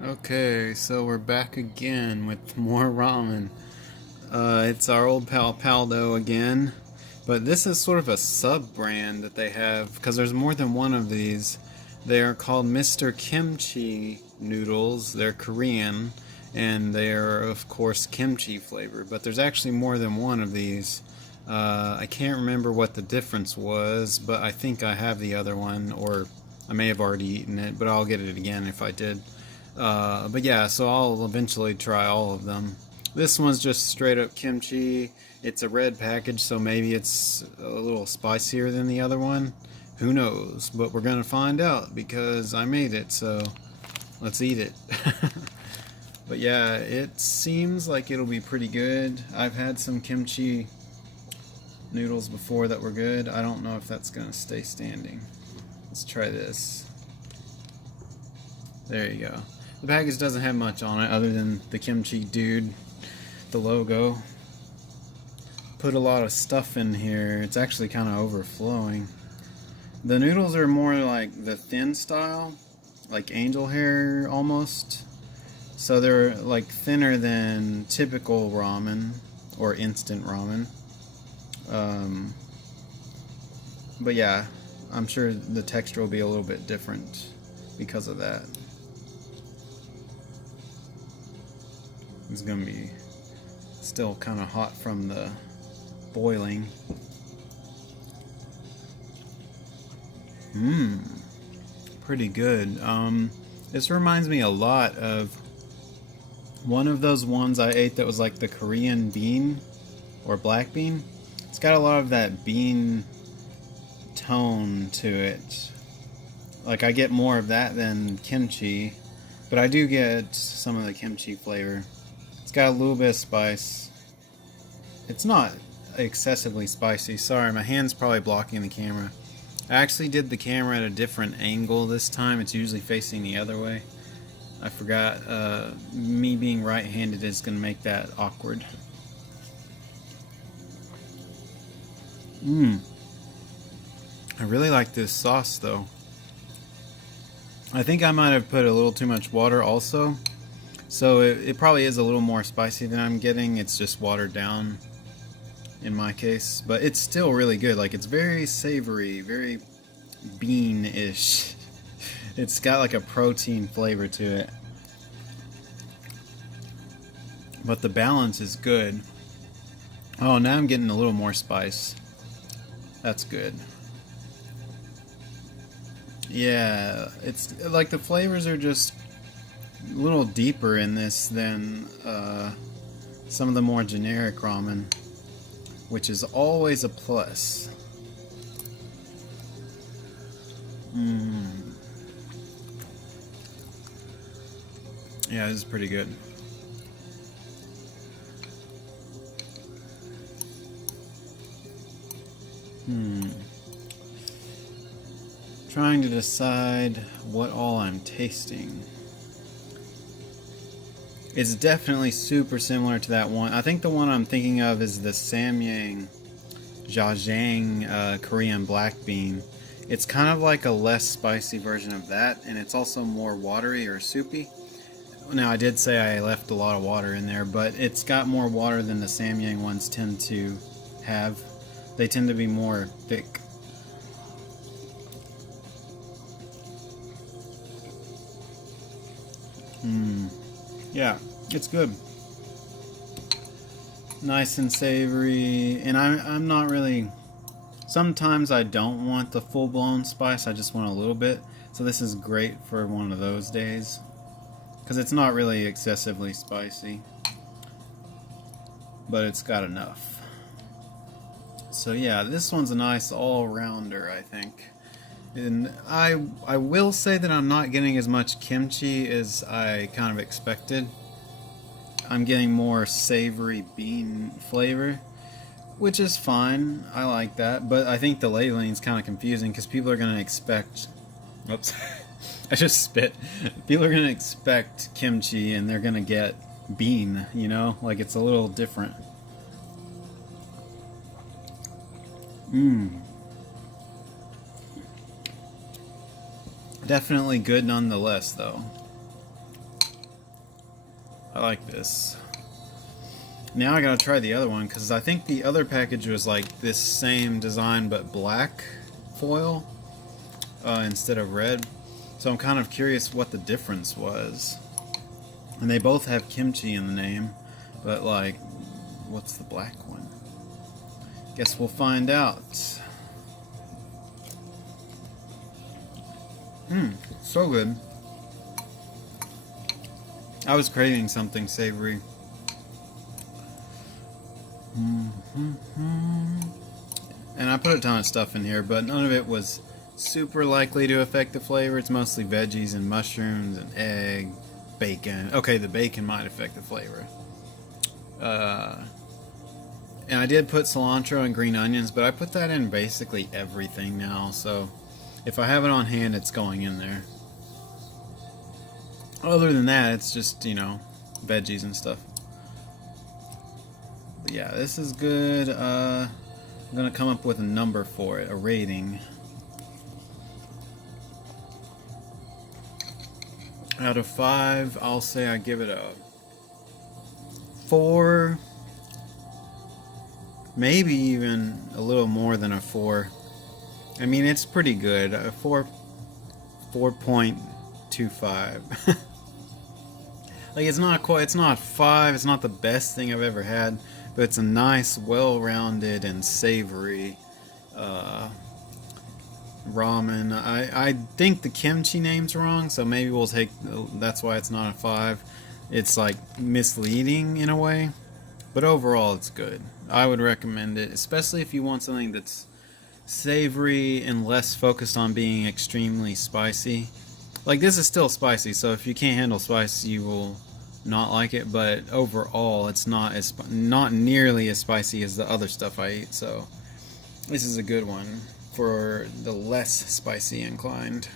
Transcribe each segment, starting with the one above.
Okay, so we're back again with more ramen. It's our old pal Paldo again, but this is sort of a sub brand that they have because there's more than one of these. They are called Mr. Kimchi noodles. They're Korean and they are, of course, kimchi flavored, but there's actually more than one of these. I can't remember what the difference was, but I think I have the other one, or I may have already eaten it, but I'll get it again if I did. But yeah, so I'll eventually try all of them. This one's just straight up kimchi. It's a red package, so maybe it's a little spicier than the other one. Who knows? But we're gonna find out because I made it, so let's eat it. But yeah, it seems like it'll be pretty good. I've had some kimchi noodles before that were good. I don't know if that's gonna stay standing. Let's try this. There you go. The package doesn't have much on it other than the kimchi dude, the logo. Put a lot of stuff in here. It's actually kind of overflowing. The noodles are more like the thin style, like angel hair almost. So they're like thinner than typical ramen or instant ramen. Um, but yeah, I'm sure the texture will be a little bit different because of that. It's gonna be still kind of hot from the boiling. Mmm, pretty good. This reminds me a lot of one of those ones I ate that was like the Korean bean or black bean. It's got a lot of that bean tone to it. Like I get more of that than kimchi, but I do get some of the kimchi flavor. It's got a little bit of spice. It's not excessively spicy. Sorry, my hand's probably blocking the camera. I actually did the camera at a different angle this time. It's usually facing the other way. I forgot. Me being right-handed is going to make that awkward. Mmm. I really like this sauce though. I think I might have put a little too much water also. So it probably is a little more spicy than I'm getting. It's just watered down in my case. But it's still really good. Like, it's very savory, very bean-ish. It's got like a protein flavor to it. But the balance is good. Oh, now I'm getting a little more spice. That's good. Yeah, it's like the flavors are just a little deeper in this than some of the more generic ramen, which is always a plus. Mmm. Yeah, this is pretty good. Hmm. Trying to decide what all I'm tasting. It's definitely super similar to that one. I think the one I'm thinking of is the Samyang Jajang Korean black bean. It's kind of like a less spicy version of that, and it's also more watery or soupy. Now, I did say I left a lot of water in there, but it's got more water than the Samyang ones tend to have. They tend to be more thick. Hmm. Yeah, it's good. Nice and savory, and I'm not really. Sometimes I don't want the full blown spice, I just want a little bit. So this is great for one of those days. Because it's not really excessively spicy, but it's got enough. So yeah, this one's a nice all-rounder, I think. And I will say that I'm not getting as much kimchi as I kind of expected. I'm getting more savory bean flavor, which is fine. I like that, but I think the labeling is kind of confusing because people are going to expect. Oops, I just spit. People are going to expect kimchi and they're going to get bean. You know, like it's a little different. Mmm. Definitely good nonetheless, though. I like this. Now I gotta try the other one, because I think the other package was like this same design but black foil instead of red. So I'm kind of curious what the difference was. And they both have kimchi in the name, but like, what's the black one? Guess we'll find out. So good. I was craving something savory. And I put a ton of stuff in here, but none of it was super likely to affect the flavor. It's mostly veggies and mushrooms and egg, bacon. Okay, the bacon might affect the flavor. And I did put cilantro and green onions, but I put that in basically everything now, so if I have it on hand, it's going in there. Other than that, it's just, you know, veggies and stuff. But yeah, this is good. I'm gonna come up with a number for it, a rating. Out of 5, I'll say I give it a 4, maybe even a little more than a 4. I mean, it's pretty good. A 4.25. Like, it's not 5. It's not the best thing I've ever had, but it's a nice, well-rounded and savory ramen. I think the kimchi name's wrong, so maybe we'll take. That's why it's not a 5. It's like misleading in a way, but overall it's good. I would recommend it, especially if you want something that's savory and less focused on being extremely spicy. Like, this is still spicy, so if you can't handle spice, you will not like it. But overall, it's not nearly as spicy as the other stuff I eat. So this is a good one for the less spicy inclined.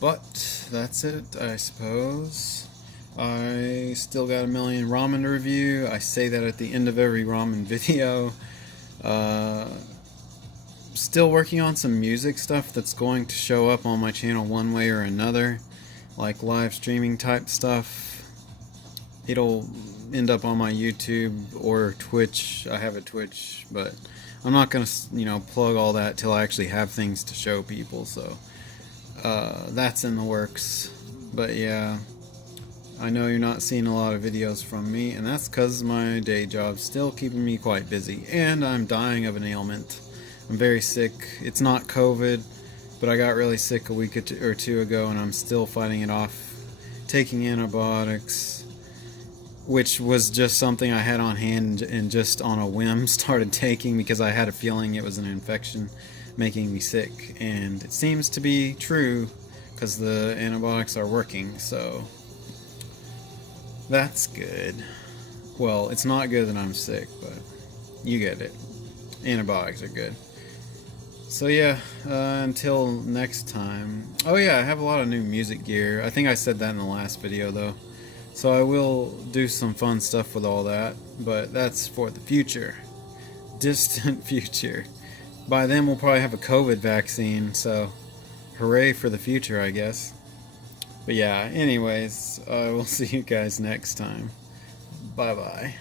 But that's it, I suppose. I still got a million ramen to review. I say that at the end of every ramen video. Still working on some music stuff that's going to show up on my channel one way or another, like live streaming type stuff. It'll end up on my YouTube or Twitch. I have a Twitch, but I'm not gonna, plug all that till I actually have things to show people. So that's in the works. But yeah, I know you're not seeing a lot of videos from me, and that's because my day job's still keeping me quite busy, and I'm dying of an ailment. I'm very sick. It's not COVID, but I got really sick a week or two ago, and I'm still fighting it off, taking antibiotics, which was just something I had on hand and just on a whim started taking because I had a feeling it was an infection making me sick, and it seems to be true because the antibiotics are working, so that's good. Well, it's not good that I'm sick, but you get it. Antibiotics are good. So yeah, until next time. Oh yeah, I have a lot of new music gear. I think I said that in the last video though. So I will do some fun stuff with all that, but that's for the future. Distant future. By then we'll probably have a COVID vaccine, so hooray for the future, I guess. But yeah, anyways, I will see you guys next time. Bye bye.